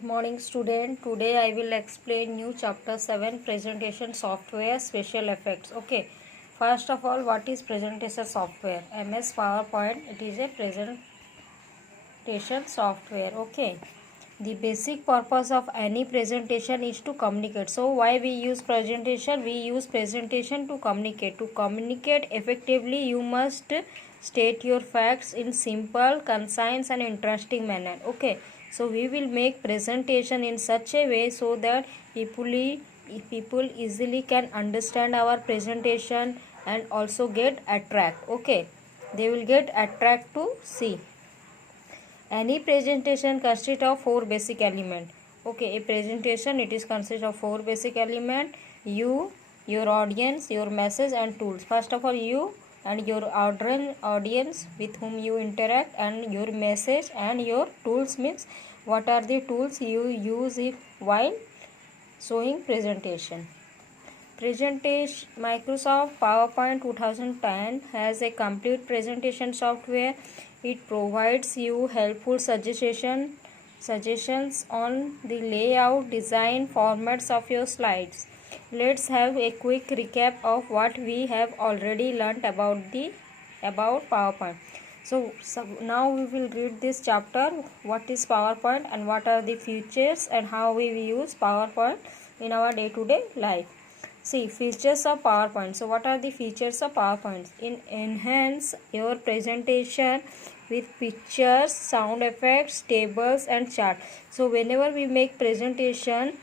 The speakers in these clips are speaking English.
Good morning student. Today I will explain you chapter 7 presentation software special effects. Okay. First of all, what is presentation software? MS PowerPoint, it is a presentation software. Okay. The basic purpose of any presentation is to communicate. So why we use presentation? We use presentation to communicate. To communicate effectively, you must state your facts in simple, concise and interesting manner. Okay. So we will make presentation in such a way so that people easily can understand our presentation and also get attract. Okay. They will get attract to see. Any presentation consists of four basic elements. Okay, a presentation it is consists of four basic elements: you, your audience, your message, and tools. First of all, you and your audience with whom you interact, and your message and your tools means what are the tools you use it while showing presentation. Presentation Microsoft PowerPoint 2010 has a complete presentation software. It provides you helpful suggestions on the layout, design, formats of your slides. Let's have a quick recap of what we have already learned about PowerPoint. So now we will read this chapter, what is PowerPoint and what are the features and how we use PowerPoint in our day-to-day life. See, features of PowerPoint. So what are the features of PowerPoint? Enhance your presentation with pictures, sound effects, tables and chart. So whenever we make presentation,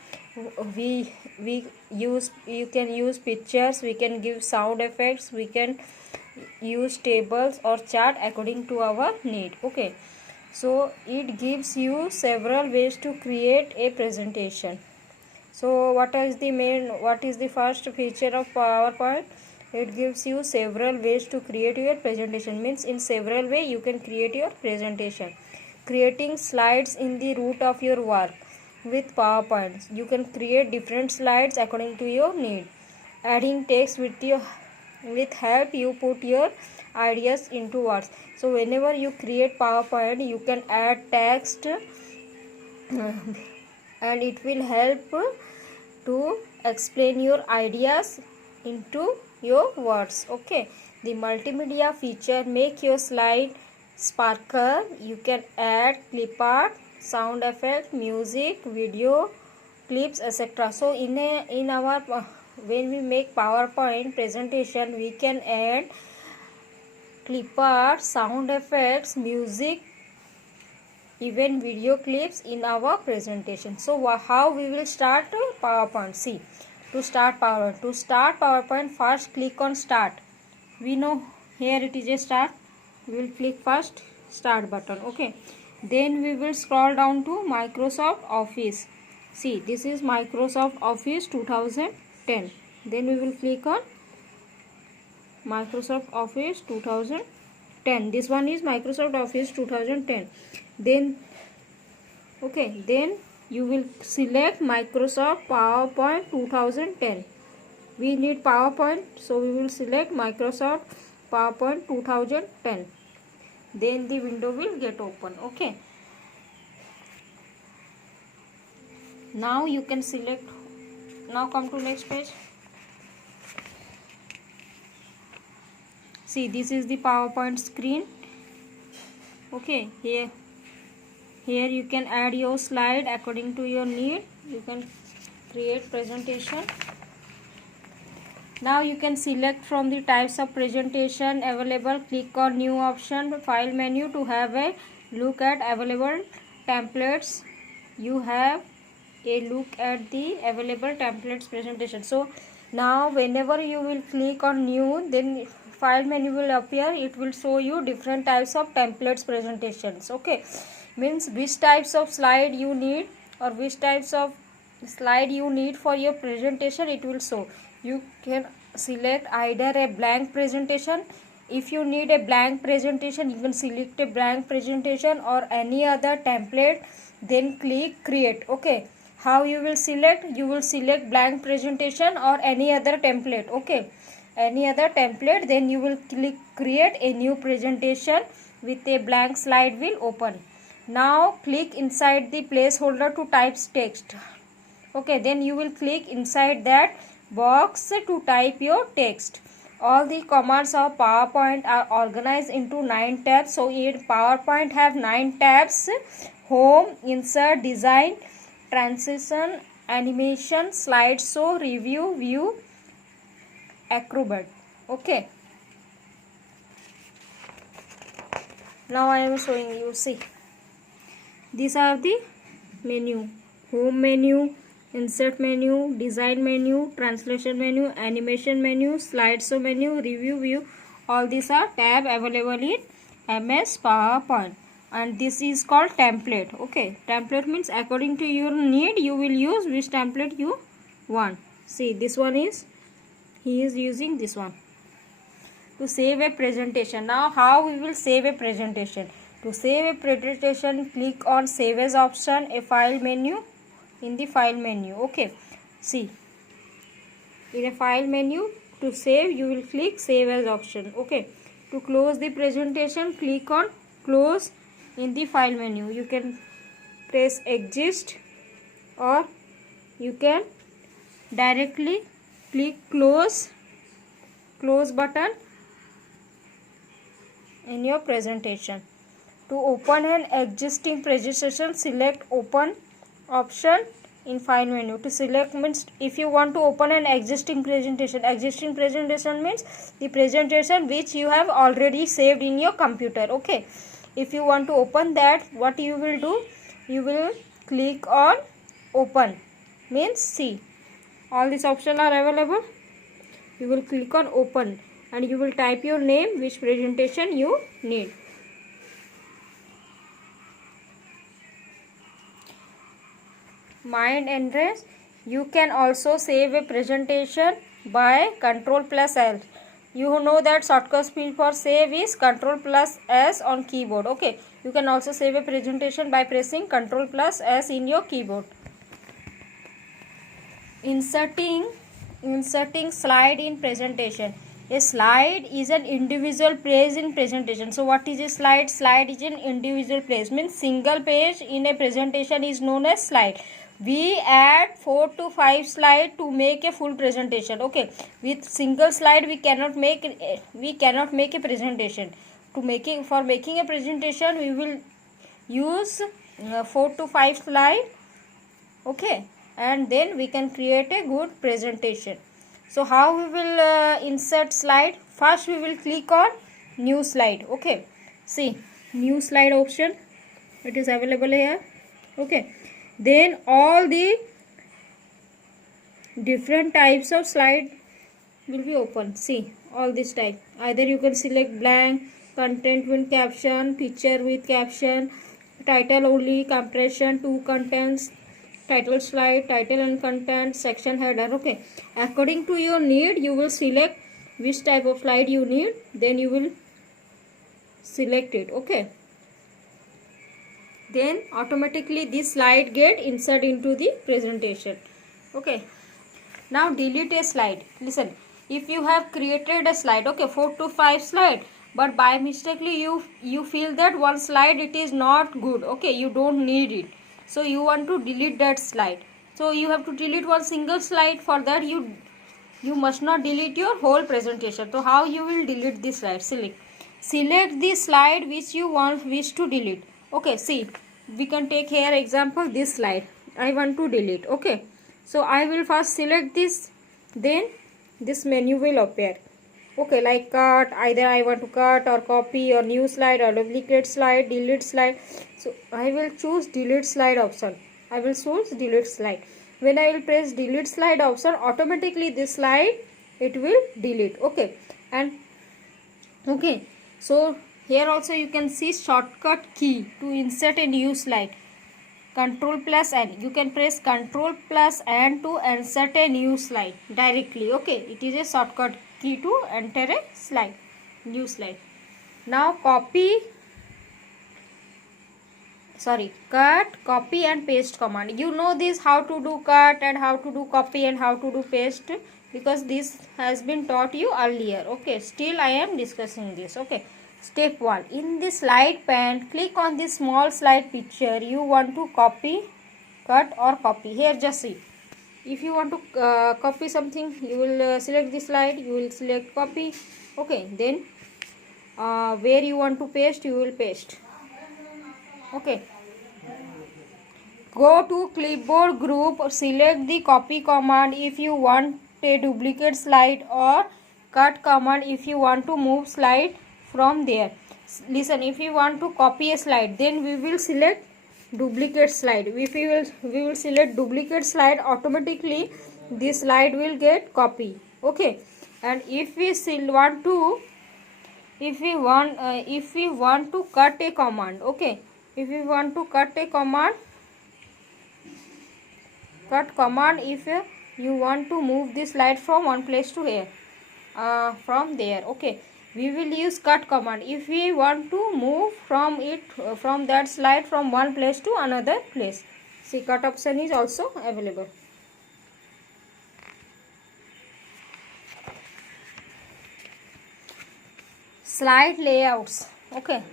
we you can use pictures, we can give sound effects, we can use tables or chart according to our need. Okay. So it gives you several ways to create a presentation. So what is the first feature of PowerPoint? It gives you several ways to create your presentation. Means in several ways you can create your presentation. Creating slides in the root of your work with PowerPoint. You can create different slides according to your need. Adding text with help you put your ideas into words. So whenever you create PowerPoint, you can add text and it will help to explain your ideas into your words. Okay. The multimedia feature make your slide sparkle. You can add clip art, sound effect, music, video clips, etc. So in our when we make PowerPoint presentation, we can add clip art, sound effects, music, even video clips in our presentation. So how we will start PowerPoint? See, to start PowerPoint, first click on start. We know here it is a start. We will click first start button. Okay. Then we will scroll down to Microsoft Office. See, this is Microsoft Office 2010. Then we will click on Microsoft Office 2010. This one is Microsoft Office 2010. Then you will select Microsoft PowerPoint 2010. We need PowerPoint, so we will select Microsoft PowerPoint 2010. Then the window will get open. Okay. Now you can select. Now come to next page. See, this is the PowerPoint screen. Okay, here you can add your slide according to your need. You can create presentation. Now you can select from the types of presentation available. Click on new option, file menu to have a look at available templates. You have a look at the available templates presentation. So now whenever you will click on new, then file menu will appear. It will show you different types of templates presentations. Okay, means which types of slide you need or which types of slide you need for your presentation, it will show. You can select either a blank presentation. If you need a blank presentation, you can select a blank presentation or any other template, then click create. Okay, how you will select? You will select blank presentation or any other template. Okay, any other template, then you will click create. A new presentation with a blank slide will open. Now click inside the placeholder to type text. Okay, then you will click inside that box to type your text. All the commands of PowerPoint are organized into 9 tabs. So in PowerPoint have 9 tabs: home, insert, design, transition, animation, slideshow, review, view, acrobat. Okay, now I am showing you. See, these are the menu: home menu, insert menu, design menu, translation menu, animation menu, slideshow menu, review view. All these are tab available in MS PowerPoint, and this is called template. Okay, template means according to your need you will use which template you want. See, this one is, he is using this one to save a presentation. Now how we will save a presentation? To save a presentation, click on save as option, a file menu, in the file menu. Okay, see, in a file menu, to save you will click save as option. Okay, to close the presentation, click on close in the file menu. You can press exit, or you can directly click close button in your presentation. To open an existing presentation, select open option in file menu. To select means if you want to open an existing presentation means the presentation which you have already saved in your computer. Okay, if you want to open that, what you will do, you will click on open, means see, all these options are available. You will click on open and you will type your name, which presentation you need. Mind and rest. You can also save a presentation by Ctrl+L. You know that shortcut key for save is Ctrl+S on keyboard. Okay, you can also save a presentation by pressing Ctrl+S in your keyboard. Inserting slide in presentation. A slide is an individual page in presentation. So what is a slide? Slide is an individual page, means single page in a presentation is known as slide. We add 4 to 5 slides to make a full presentation. Okay, with single slide we cannot make a presentation. For making a presentation we will use 4 to 5 slides. Okay, and then we can create a good presentation. So how we will insert slide? First we will click on new slide. Okay, see, new slide option, it is available here. Okay, then all the different types of slide will be open. See, all this type, either you can select blank, content with caption, picture with caption, title only, compression, two contents, title slide, title and content, section header. Okay, according to your need you will select which type of slide you need, then you will select it. Okay, then automatically this slide get inserted into the presentation. Okay, now delete a slide. Listen, if you have created a slide, okay, 4 to 5 slide, but by mistakenly you feel that one slide it is not good, okay, you don't need it, so you want to delete that slide. So you have to delete one single slide. For that you must not delete your whole presentation. So how you will delete this slide? Select the slide which you wish to delete. Okay, see, we can take here example, this slide I want to delete. Okay, so I will first select this, then this menu will appear. Okay, like cut, either I want to cut or copy or new slide or duplicate slide, delete slide. So I will choose delete slide option. I will choose delete slide. When I will press delete slide option, automatically this slide it will delete. Okay, and okay, so here also you can see shortcut key to insert a new slide. Ctrl+N. You can press Ctrl+N to insert a new slide directly. Okay, it is a shortcut key to enter a slide, new slide. Now cut, copy and paste command. You know this, how to do cut and how to do copy and how to do paste, because this has been taught you earlier. Okay, still I am discussing this. Okay, Step 1. In the slide pane, click on the small slide picture you want to copy, cut or copy. Here just see. If you want to copy something, you will select the slide, you will select copy. Okay, then where you want to paste, you will paste. Okay. Go to clipboard group, select the copy command if you want a duplicate slide, or cut command if you want to move slide from there. Listen, if you want to copy a slide, then we will select duplicate slide. If we will select duplicate slide, automatically this slide will get copy. Okay, and if we still want to, if we want to cut a command, okay, if we want to cut a command, cut command if you want to move this slide from one place to here, from there. Okay, we will use cut command if we want to move from it, from that slide from one place to another place. See, cut option is also available. Slide layouts. Okay,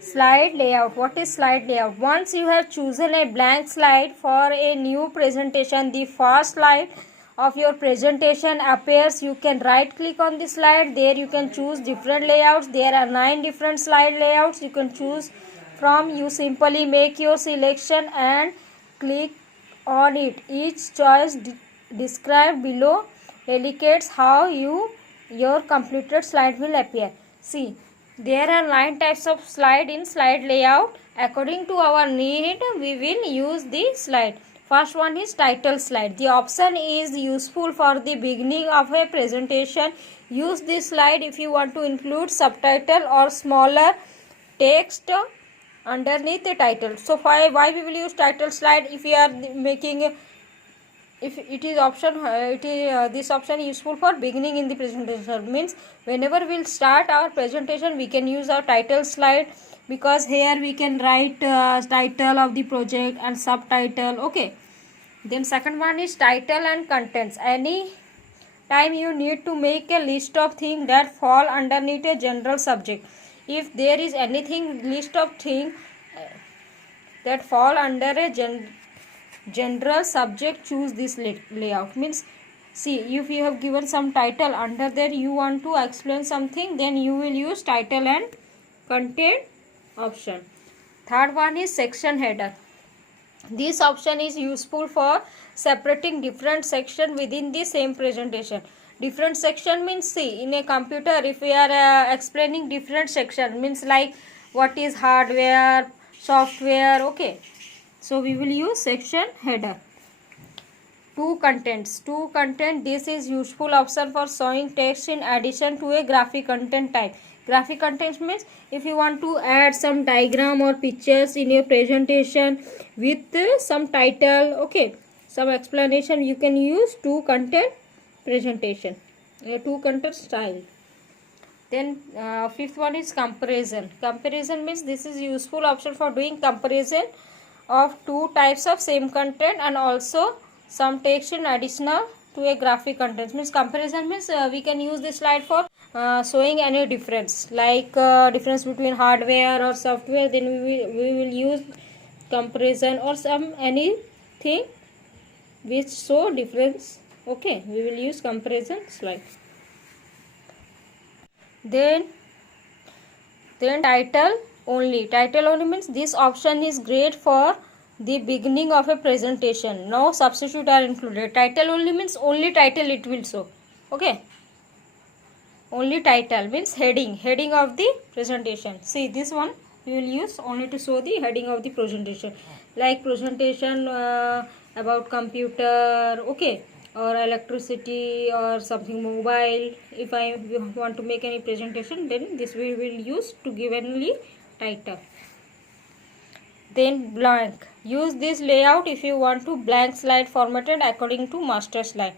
slide layout. What is slide layout? Once you have chosen a blank slide for a new presentation, the first slide of your presentation appears. You can right click on the slide. There you can choose different layouts. There are 9 different slide layouts you can choose from. You simply make your selection and click on it. Each choice described below indicates how your completed slide will appear. See, there are 9 types of slide in slide layout. According to our need, we will use the slide. First one is title slide. The option is useful for the beginning of a presentation. Use this slide if you want to include subtitle or smaller text underneath the title. So why we will use title slide? If we are making, if it is option, this option is useful for beginning in the presentation, means whenever we'll start our presentation, we can use our title slide, because here we can write title of the project and subtitle. Okay, then second one is title and contents. Any time you need to make a list of things that fall underneath a general subject. If there is anything, list of things that fall under a general subject, choose this layout. Means, see, if you have given some title, under there you want to explain something, then you will use title and content option. Third one is section header. This option is useful for separating different section within the same presentation. Different section means, see, in a computer, if we are explaining different section, means like what is hardware, software. Okay, so we will use section header. To contents. This is useful option for showing text in addition to a graphic content type. Graphic content means if you want to add some diagram or pictures in your presentation with some title, okay, some explanation, you can use to content presentation, to content style. Then fifth one is comparison. Comparison means this is useful option for doing comparison of 2 types of same content and also some text in additional to a graphic content. Means comparison means we can use this slide for showing any difference, like difference between hardware or software. Then we will use comparison, or some anything which show difference. Okay, we will use comparison slide. Then title only. Title only means this option is great for the beginning of a presentation. No substitute are included. Title only means only title it will show. Okay, only title means heading of the presentation. See, this one we will use only to show the heading of the presentation, like presentation about computer, okay, or electricity or something mobile. If I want to make any presentation, then this we will use to give only title. Then blank. Use this layout if you want to blank slide formatted according to master slide.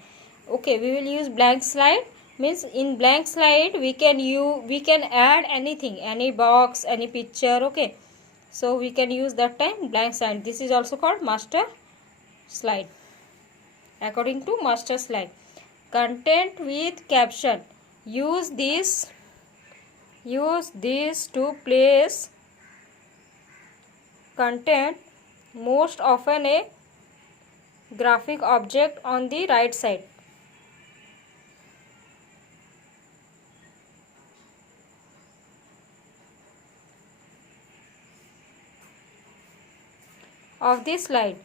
Okay, we will use blank slide. Means in blank slide we can add anything, any box, any picture. Okay, so we can use that time blank slide. This is also called master slide according to master slide. Content with caption. Use this Use this to place content, most often a graphic object, on the right side of the slide.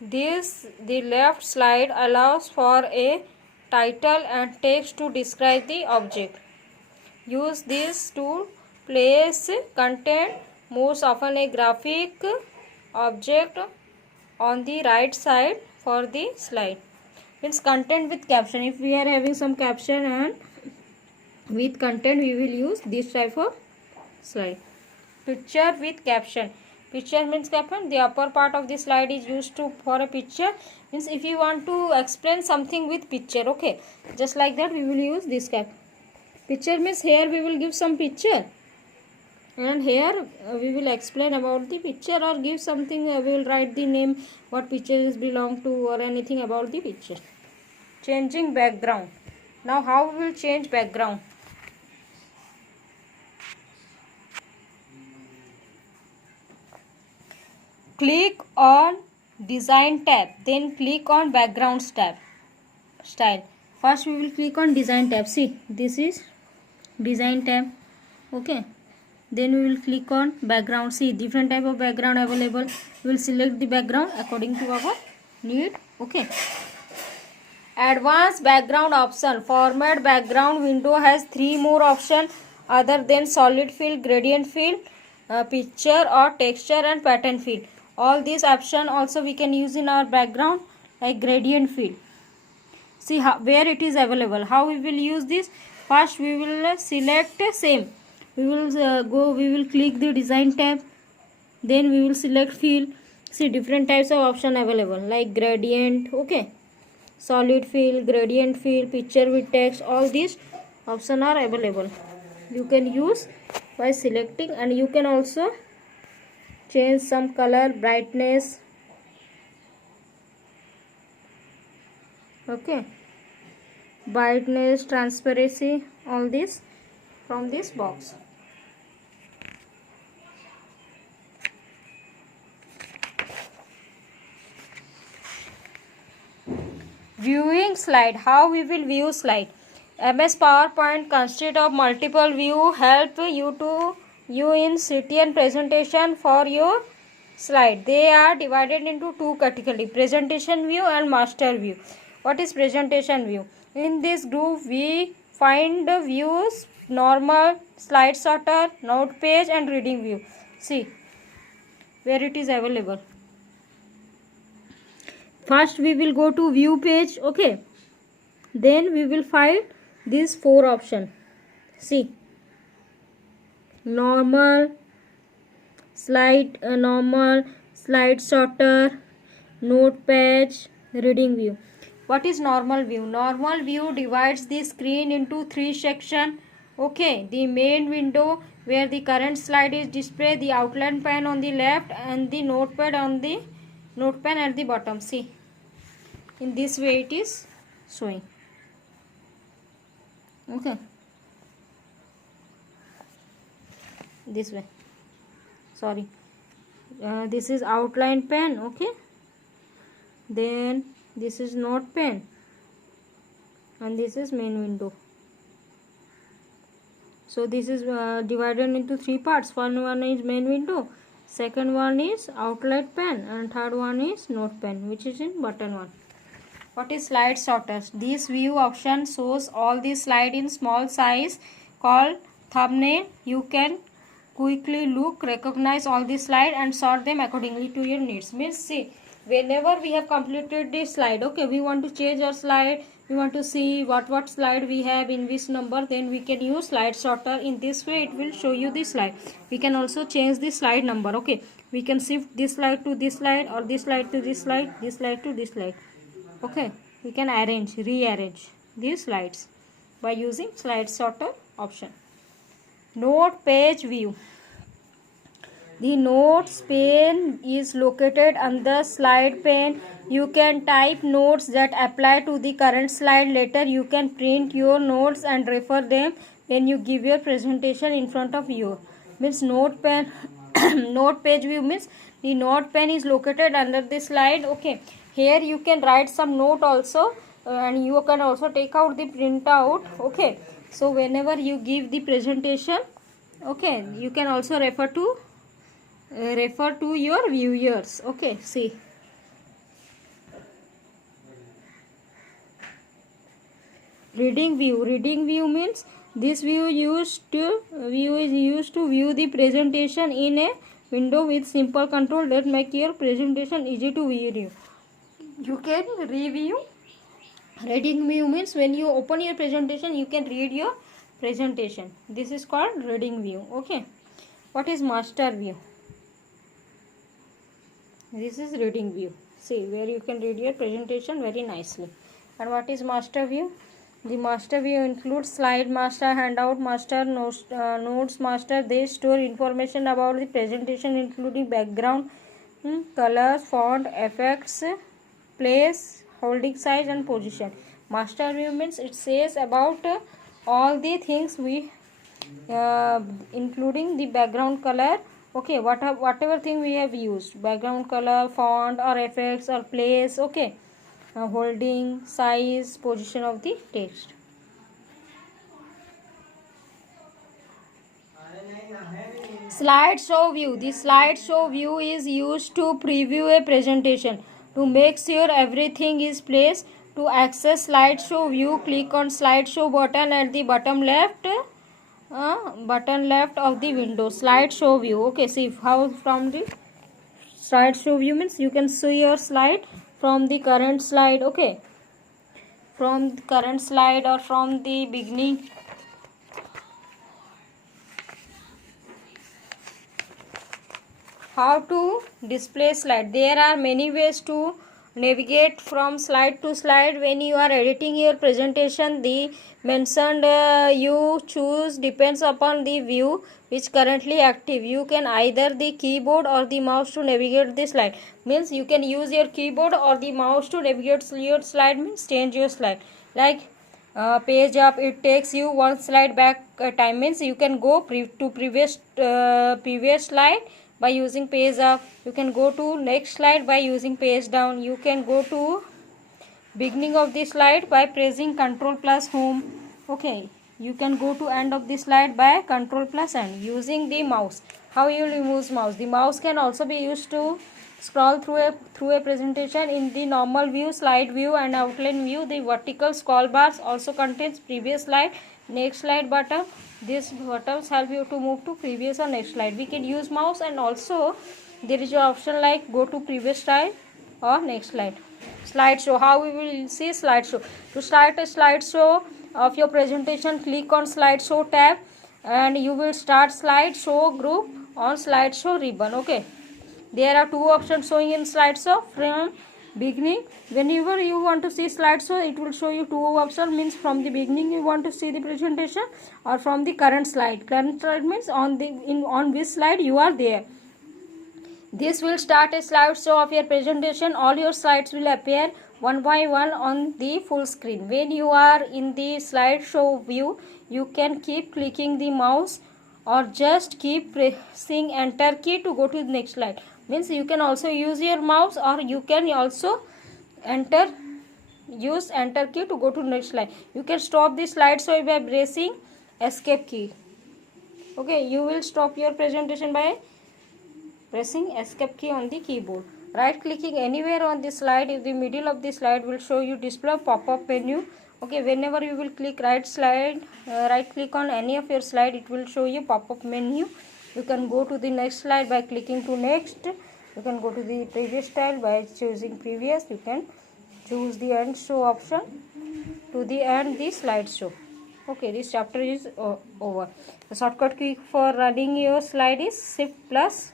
The left slide allows for a title and text to describe the object. Use this to place content, most often a graphic object, on the right side for the slide. Means content with caption. If we are having some caption and with content, we will use this type of slide. Picture with caption. Picture means caption. The upper part of the slide is used for a picture. Means if you want to explain something with picture, okay, just like that we will use this cap. Picture means here we will give some picture, and here we will explain about the picture, or give something, we will write the name, what picture is belong to, or anything about the picture. Changing background. Now how we will change background? Click on design tab, then click on backgrounds tab. Style. First we will click on design tab. See, this is design tab. Okay, then we will click on background. See, different type of background available. We will select the background according to our need. Okay, advanced background option. Format background window has 3 more options other than solid fill, gradient fill, picture or texture, and pattern fill. All these options also we can use in our background, like gradient fill. See where it is available. How we will use this? First we will select same. We will click the design tab, then we will select fill. See, different types of option available, like gradient, okay, solid fill, gradient fill, picture with text. All these options are available. You can use by selecting, and you can also change some color, brightness, okay, brightness, transparency, all this from this box. Viewing slide. How we will view slide? MS PowerPoint consists of multiple view, help you to view in CTN presentation for your slide. They are divided into 2 categories: presentation view and master view. What is presentation view? In this group we find the views: normal, slide sorter, note page, and reading view. See where it is available. First we will go to view page, okay, then we will find these 4 options. See, normal, slide sorter, note page, reading view. What is normal view? Normal view divides the screen into 3 sections. Okay, the main window where the current slide is displayed, the outline pane on the left, and the notepad at the bottom. See, in this way it is showing. Okay, this way. Sorry, this is outline pen. Okay, then this is note pen, and this is main window. So this is divided into 3 parts. One is main window, second one is outline pen, and third one is note pen, which is in button 1. What is slide sorters? This view option shows all the slide in small size called thumbnail. You can quickly look, recognize all the slide, and sort them accordingly to your needs. Means, see, whenever we have completed this slide, okay, we want to change our slide, we want to see what slide we have in which number, then we can use slide sorter. In this way it will show you the slide. We can also change the slide number. Okay, we can shift this slide to this slide, or this slide to this slide, this slide to this slide. Okay, we can rearrange these slides by using slide sorter option. Note page view. The notes pane is located on the slide pane. You can type notes that apply to the current slide. Later you can print your notes and refer them when you give your presentation in front of you. Means note pen note page view means the note pen is located under the slide. Okay, here you can write some note also, and you can also take out the printout. Okay, so whenever you give the presentation, okay, you can also refer to your viewers. Okay, see, reading view means this view is used to view the presentation in a window with simple control that make your presentation easy to view. You can review. Reading view means when you open your presentation, you can read your presentation. This is called reading view. Okay, what is master view? This is reading view. See, where you can read your presentation very nicely. And what is master view? The master view includes slide master, handout master, notes master. They store information about the presentation including background, colors, font, effects, place, holding size and position. Master view means it says about all the things we including the background color. Okay, whatever thing we have used, background color, font or effects or place. Okay, holding, size, position of the text. Slideshow view. The slideshow view is used to preview a presentation. To make sure everything is placed, to access slideshow view, click on slideshow button at the bottom left of the window. Slideshow view. Okay, see how from the slideshow view means you can see your slide from the current slide. Okay, from the current slide or from the beginning. How to display slide? There are many ways to navigate from slide to slide. When you are editing your presentation, the mentioned you choose depends upon the view which currently active. You can either the keyboard or the mouse to navigate the slide. Means you can use your keyboard or the mouse to navigate your slide. Means change your slide. Like page up, it takes you one slide back time. Means you can go to previous slide by using page up. You can go to next slide by using page down. You can go to beginning of the slide by pressing Ctrl plus home. Okay, you can go to end of the slide by Ctrl plus end using the mouse. How you will use mouse? The mouse can also be used to scroll through a presentation. In the normal view, slide view and outline view, the vertical scroll bars also contains previous slide, next slide button. These buttons help you to move to previous or next slide. We can use mouse, and also there is an option like go to previous slide or next slide. Slideshow. How we will see slideshow? To start a slideshow of your presentation, click on slideshow tab and you will start slideshow group on slideshow ribbon. Okay, there are two options showing in slideshow from beginning. Whenever you want to see slideshow, it will show you two options. Means from the beginning you want to see the presentation, or from the current slide. Current slide means on which slide you are there. This will start a slideshow of your presentation. All your slides will appear one by one on the full screen. When you are in the slideshow view, you can keep clicking the mouse or just keep pressing enter key to go to the next slide. Means you can also use your mouse, or you can also use enter key to go to next slide. You can stop the slideshow by pressing escape key. Okay, you will stop your presentation by pressing escape key on the keyboard. Right clicking anywhere on the slide in the middle of the slide will show you display pop-up menu. Okay, whenever you will click right click on any of your slide, it will show you pop-up menu. You can go to the next slide by clicking to next. You can go to the previous slide by choosing previous. You can choose the end show option to the end the slideshow. Okay, this chapter is over. The shortcut key for running your slide is Shift plus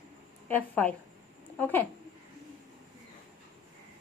F5. Okay.